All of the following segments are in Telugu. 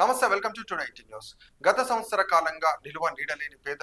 నమస్తే welcome to today eighteen news. గత సంవత్సర కాలంగా నిలువ నీడలేని పేద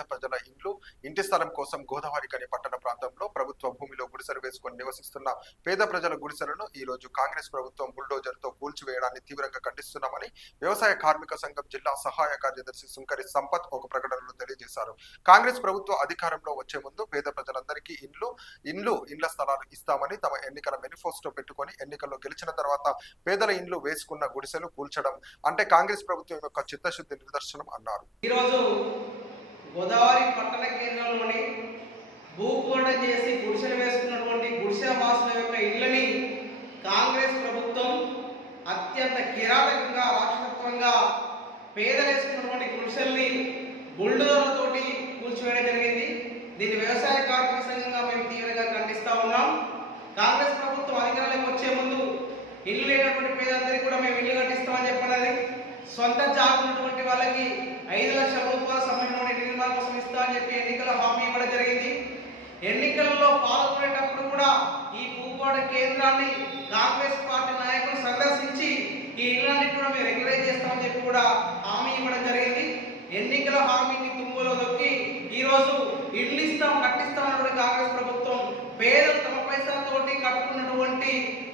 ఇంటి స్థలం కోసం గోదావరి కని పట్టణ ప్రాంతంలో ప్రభుత్వ భూమిలో గుడిసెలు వేసుకొని నివసిస్తున్న పేద ప్రజల గుడిసెలను ఈ రోజు కాంగ్రెస్ ప్రభుత్వం బుల్డోజర్తో కూల్చివేయడాన్ని తీవ్రంగా ఖండిస్తున్నామని వ్యవసాయ కార్మిక సంఘం జిల్లా సహాయ కార్యదర్శి సుంకరి సంపత్ ఒక ప్రకటనలో తెలియజేశారు. కాంగ్రెస్ ప్రభుత్వ అధికారంలో వచ్చే ముందు పేద ప్రజలందరికీ ఇండ్లు ఇండ్లు ఇండ్ల స్థలాలు ఇస్తామని తమ ఎన్నికల మేనిఫెస్టో పెట్టుకొని ఎన్నికల్లో గెలిచిన తర్వాత పేదల ఇండ్లు వేసుకున్న గుడిసెలు కూల్చడం అంటే కాంగ్రెస్ ప్రభుత్వం యొక్క చిత్తశుద్ధి నిదర్శనం అన్నారు. ఈరోజు గోదావరి పట్టణ కేంద్రంలోని భూకోట చేసి గుడిసెలు వేసుకున్నటువంటి గుడిసె వాసుల యొక్క ఇళ్ళని కాంగ్రెస్ ప్రభుత్వం అత్యంత కిరాతకంగా రాక్షసత్వంగా పేదలు వేసుకున్నటువంటి గుడిసెల్ని బుల్డోర్లతోటి కూల్చివేయడం జరిగింది. దీన్ని వ్యవసాయ కార్మిక సంఘంగా మేము తీవ్రంగా ఖండిస్తూ ఉన్నాం. కాంగ్రెస్ ప్రభుత్వం అధికారంలోకి వచ్చే ముందు ఇల్లు లేనటువంటి పేదలందరికీ కూడా మేము ఇల్లు కట్టిస్తామని చెప్పినది. సొంత జాబ్ ఉన్నటువంటి వాళ్ళకి ఐదు లక్షల రూపాయల సమయం ఇంటి నిర్మాణం కోసం ఇస్తా అని చెప్పి ఎన్నికల హామీ ఇవ్వడం జరిగింది. ఎన్నికల్లో పాల్గొనేటప్పుడు కూడా ఈ భూగోడ కేంద్రాన్ని కాంగ్రెస్ పార్టీ నాయకులు సందర్శించి ఈ ఇళ్ళన్నిటి కూడా మేము రెగ్యులైజ్ చేస్తామని చెప్పి కూడా హామీ ఇవ్వడం జరిగింది. ఎన్నికల హామీని తుమ్ములో దొక్కి ఈరోజు ఇళ్ళు ఇస్తాం కట్టిస్తామన్నటువంటి కాంగ్రెస్ ప్రభుత్వం పేదలు తమ పైసలతోటి కట్టుకున్నటువంటి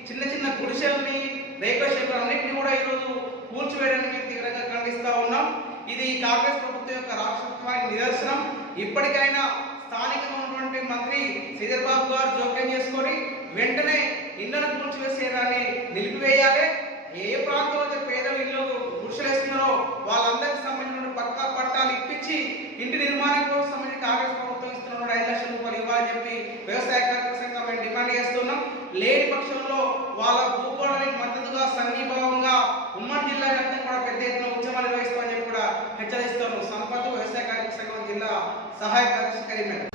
చిన్న చిన్న గుడిసెల్ని రేఖ షెడ్లు అన్నింటినీ కూడా ఈరోజు కూల్చివేయడానికి తీవ్రంగా ఖండిస్తా ఉన్నాం. ఇది కాంగ్రెస్ ప్రభుత్వం యొక్క రాష్ట్రత్వానికి నిదర్శనం. ఇప్పటికైనా స్థానికంగా ఉన్నటువంటి మంత్రి శ్రీధర్ బాబు గారు జోక్యం చేసుకొని వెంటనే ఇళ్ళను కూల్చివేసేదాన్ని నిలిపివేయాలి. ఏ ప్రాంతంలో అయితే పేదలు ఇల్లు గుడిసెలు వాళ్ళందరికీ సంబంధించిన పక్కా పట్టాలు ఇప్పించి ఇంటి నిర్మాణం కోసం సంబంధించి కాంగ్రెస్ ప్రభుత్వం ఇస్తున్న ఐదు లక్షల రూపాయలు ఇవ్వాలని చెప్పి వ్యవసాయ కార్మిక సంఘం మేము డిమాండ్ చేస్తున్నాం. లేని పక్షంలో వాళ్ళ భూగోళానికి మద్దతుగా సంఘీభావంగా ఉద్యమాలు నిర్వహిస్తామని చెప్పి